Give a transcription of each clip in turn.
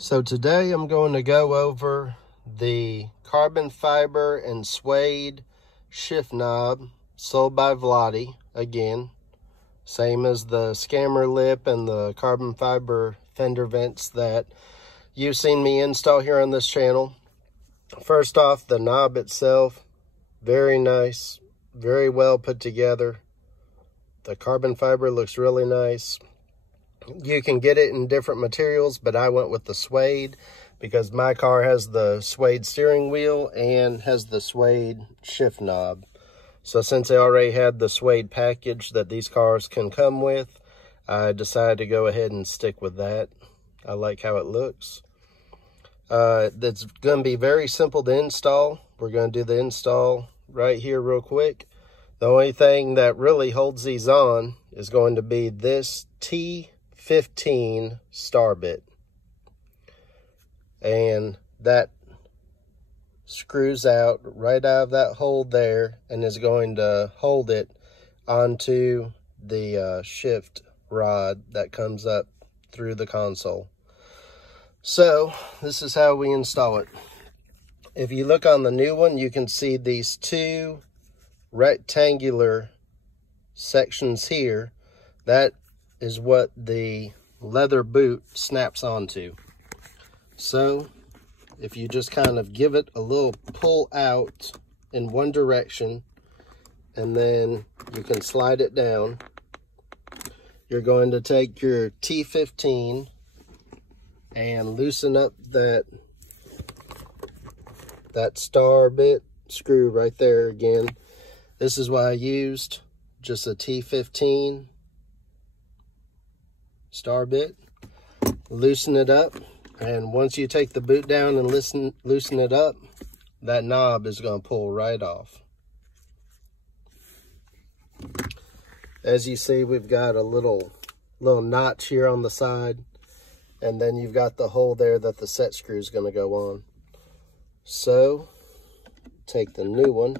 So today I'm going to go over the carbon fiber and suede shift knob sold by Vladi. Again, same as the scammer lip and the carbon fiber fender vents that you've seen me install here on this channel. First off, the knob itself, very nice, very well put together. The carbon fiber looks really nice. You can get it in different materials, but I went with the suede because my car has the suede steering wheel and has the suede shift knob. So since I already had the suede package that these cars can come with, I decided to go ahead and stick with that. I like how it looks. It's going to be very simple to install. We're going to do the install right here real quick. The only thing that really holds these on is going to be this T15 star bit, and that screws out right out of that hole there and is going to hold it onto the shift rod that comes up through the console. So this is how we install it. If you look on the new one, you can see these two rectangular sections here. That is what the leather boot snaps onto. So if you just kind of give it a little pull out in one direction, and then you can slide it down, you're going to take your T15 and loosen up that star bit screw right there again. This is what I used, just a T15 star bit. Loosen it up, and once you take the boot down and loosen it up, that knob is going to pull right off. As you see, we've got a little notch here on the side, and then you've got the hole there that the set screw is going to go on. So take the new one.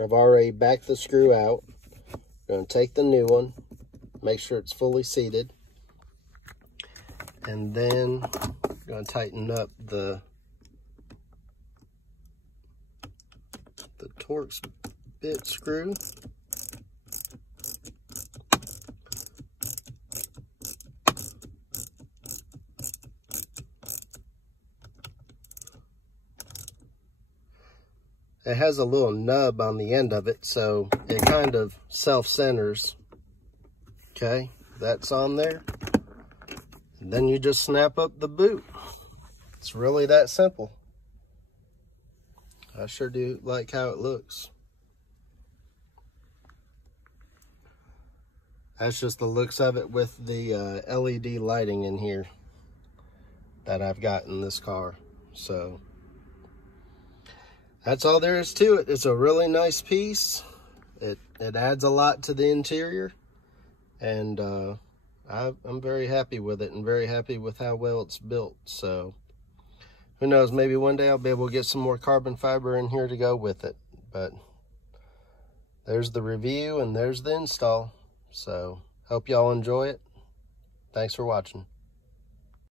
I've already backed the screw out. I'm going to take the new one, make sure it's fully seated, and then I'm going to tighten up the Torx bit screw. It has a little nub on the end of it, so it kind of self-centers. Okay, that's on there. And then you just snap up the boot. It's really that simple. I sure do like how it looks. That's just the looks of it with the LED lighting in here that I've got in this car. So that's all there is to it. It's a really nice piece. It adds a lot to the interior, and I'm very happy with it and very happy with how well it's built. So who knows, maybe one day I'll be able to get some more carbon fiber in here to go with it. But there's the review and there's the install. So hope y'all enjoy it. Thanks for watching.